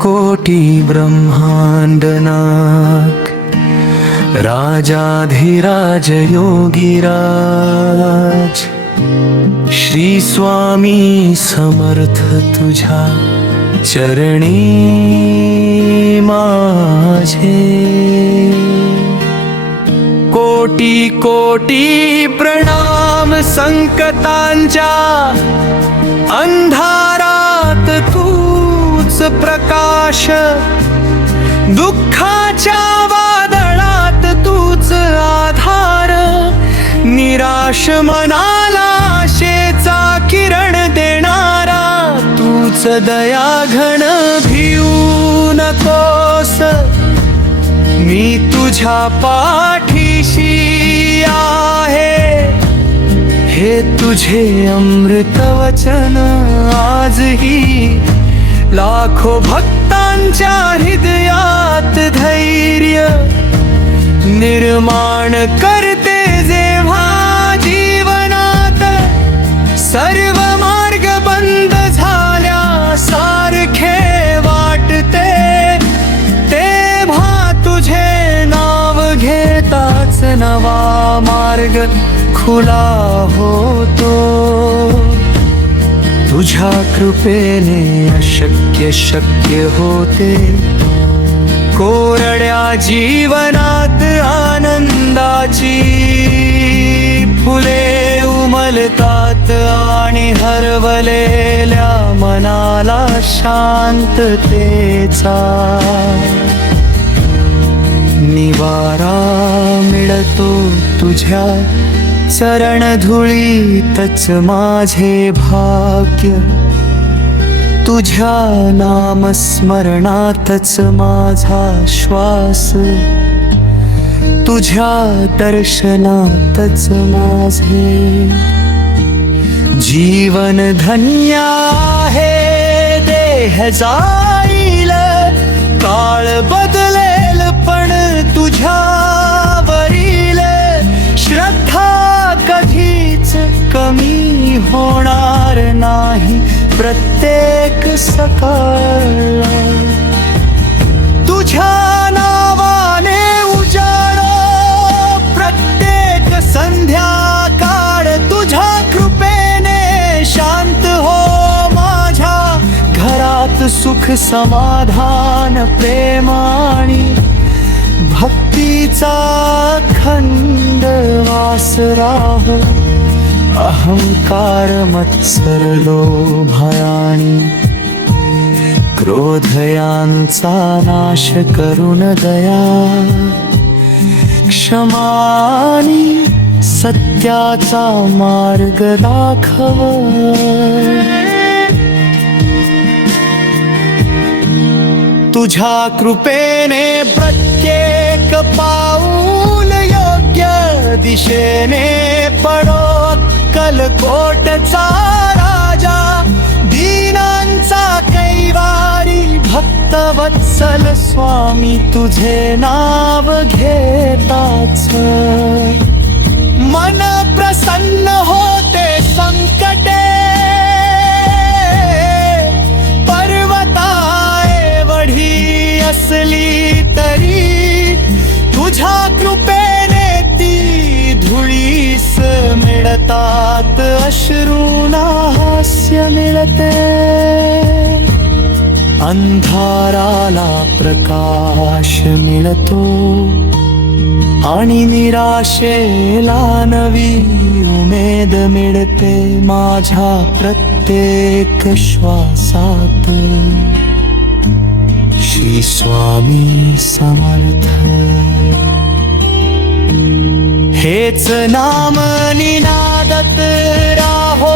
कोटी ब्रह्मांडनाथ राजाधिराज योगीराज श्री स्वामी समर्थ तुझ्या चरणी माझे कोटी कोटी प्रणाम संकटांच्या अंधारात तूच प्रकाश दुःखाच्या वादळात तूच आधार निराश मनाला आशेचा किरण देणारा तूच दयाघन भिऊ नकोस मी तुझ्या पाठीशी आहे हे तुझे अमृत वचन आजही लाखो भक्तांच्या हृदयात धैर्य निर्माण करते जेव्हा जीवनात सर्व मार्ग बंद झाल्या सारखे वाटते तेव्हा तुझे नाव घेताच नवा मार्ग खुला होतो तुझ्या कृपेने अशक्य शक्य होते कोरड्या जीवनात आनंदाची फुले उमलतात आणि हरवलेल्या मनाला शांततेचा निवारा मिळतो तुझ्या चरण धुळीतच माझे भाग्य तुझ्या नामस्मरणातच माझा श्वास तुझ्या दर्शनातच माझे जीवन धन्य आहे देह जाईल काळ बदलेल पण तुझ्यावरील श्रद्धा कधीच कमी होणार नाही प्रत्येक सकाळ तुझ्या नावाने उजाड प्रत्येक संध्याकाळ तुझ्या कृपेने शांत हो माझ्या घरात सुख समाधान प्रेम आणि भक्तीचा खंड वास राहो अहंकार मत्सर लोभायाणी क्रोध यांचा नाश करून दया क्षमानी सत्याचा मार्ग दाखव तुझ्या कृपेने प्रत्येक पाऊल योग्य दिशेने पडो कलकोटचा राजा दीनांचा कैवारी भक्तवत्सल स्वामी तुझे नाव घेताच मन प्रसन्न होते संकटे पर्वताएवढी असली तरी तुझ्या कृपेने ती धुळीस मिळतात अश्रूना हास्य मिळते अंधाराला प्रकाश मिळतो आणि निराशेला नवी उमेद मिळते माझ्या प्रत्येक श्वासात श्री स्वामी समर्थ हेच नाम निनादत राहो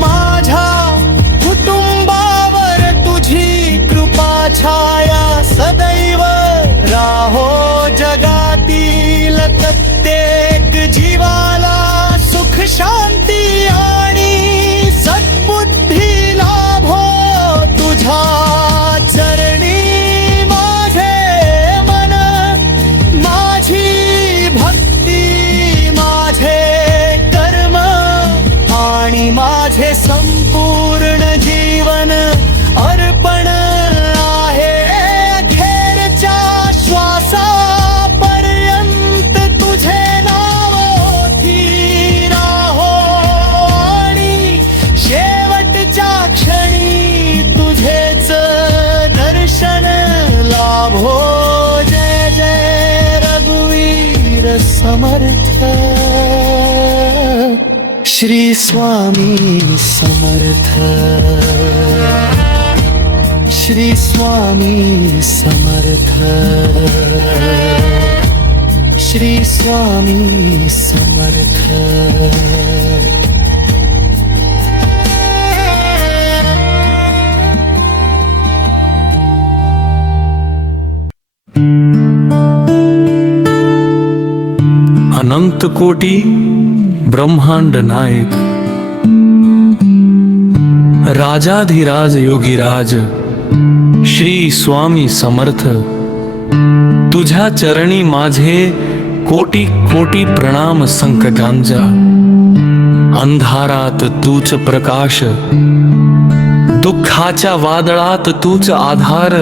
माझ्या कुटुंबावर तुझी कृपा छाया सदैव राहो जगातील प्रत्येक जीवाला सुख शांती आणि सद्बुद्धी लाभो तुझ्या चरणी माझे मन माझी भक्ती माझे कर्म आणि माझे संपूर्ण जीवन अर्पण आहे समर्थ. श्री स्वामी समर्थ. श्री स्वामी समर्थ. श्री स्वामी समर्थ. अनंत कोटी ब्रह्मांड नायक, राजाधिराज योगीराज श्री स्वामी समर्थ. तुझ्या चरणी माझे कोटी कोटी प्रणाम संकटांचा. अंधारात तूच प्रकाश, दुःखाच्या वादळात तूच आधार.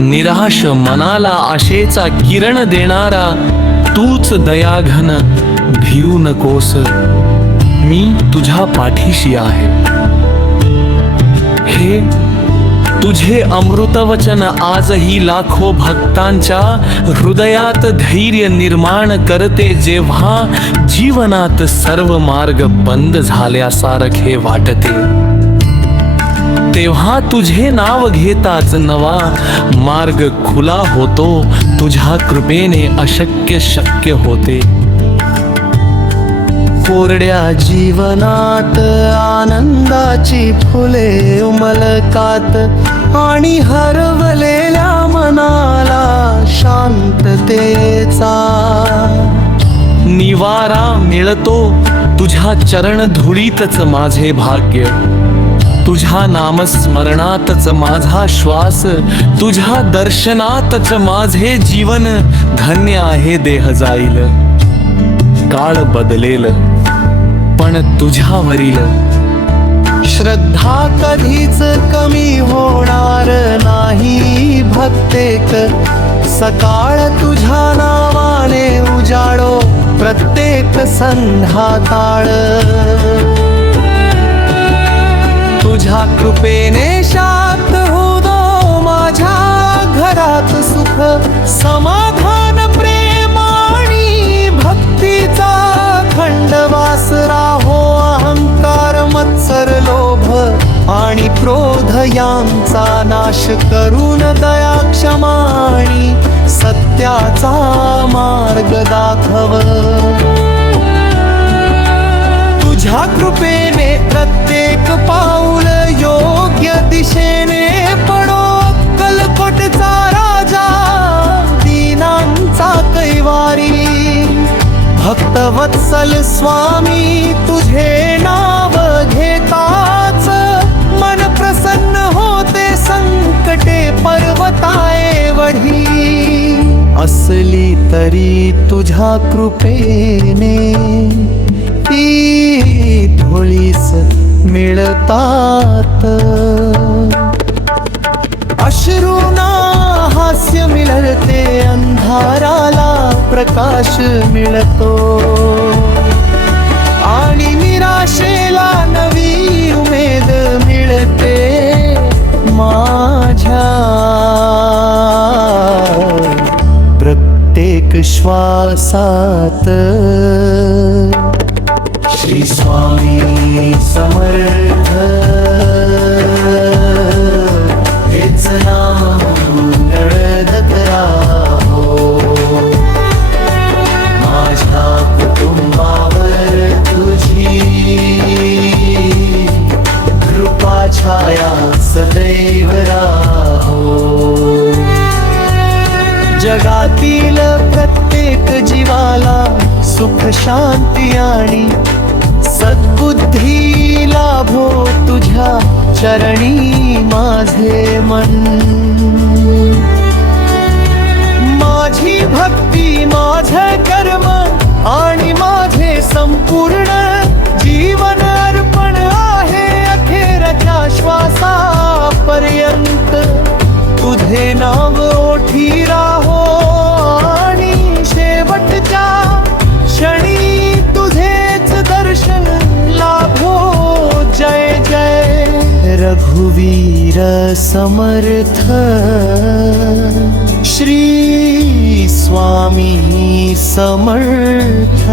निराश मनाला आशेचा किरण देणारा तूच दयाघन. भिऊ नकोस, मी तुझ्या पाठीशी आहे. हे तुझे अमृतवचन आजही लाखो भक्तांच्या हृदयात धैर्य निर्माण करते. जेव्हा जीवनात सर्व मार्ग बंद झाल्यासारखे वाटते, तेव्हा तुझे नाव घेताच नवा मार्ग खुला होतो. तुझ्या कृपेने अशक्य शक्य होते. कोरड्या जीवनात आनंदाची फुले उमलतात आणि हरवलेल्या मनाला शांततेचा निवारा मिळतो. तुझ्या चरण धुळीतच माझे भाग्य, तुझ्या नामस्मरणातच माझा श्वास. तुझ्या दर्शनातच माझे जीवन धन्य आहे. देह जाईल, काळ बदलेल, पण तुझ्यावरील श्रद्धा कधीच कमी होणार नाही. भक्तेक सकाळ तुझ्या नावाने उजाडो प्रत्येक संध्याकाळ. तुझ्या कृपेने शांत हो दो माझ्या घरात सुख समाधान प्रेम आणि भक्तीचा खंडवास राहो. अहंकार मत्सर लोभ आणि क्रोध यांचा नाश करून दया क्षमा आणि सत्याचा मार्ग दाखव. तुझ्या कृपेने प्रत्येक पाऊल योग्य दिशेने पडो. कलकोटचा राजा दीनांचा कैवारी भक्तवत्सल स्वामी तुझे नाव घेताच मन प्रसन्न होते. संकटे पर्वताए वढी असली तरी तुझ्या कृपेने ती धुळीस मिळतात. अश्रूना हास्य मिळते, अंधाराला प्रकाश मिळतो आणि निराशेला नवी उमेद मिळते. माझ्या प्रत्येक श्वासात श्री स्वामी समर्थ हेच नाम घडत राहो. माझ्या कुटुंबावर तुझी कृपा छाया सदैव राहो. जगातील प्रत्येक जीवाला सुख शांती आणि सद्बुद्धी लाभो. तुझ्या चरणी माझे मन. माझी भक्ती माझे कर्म आणि माझे संपूर्ण जीवन अर्पण आहे. अखेरच्या श्वासापर्यंत तुझे नाव ओठी राहो आणि शेवटच्या क्षणी तुझेच दर्शन लाभो. जय जय रघुवीर समर्थ श्री स्वामी समर्थ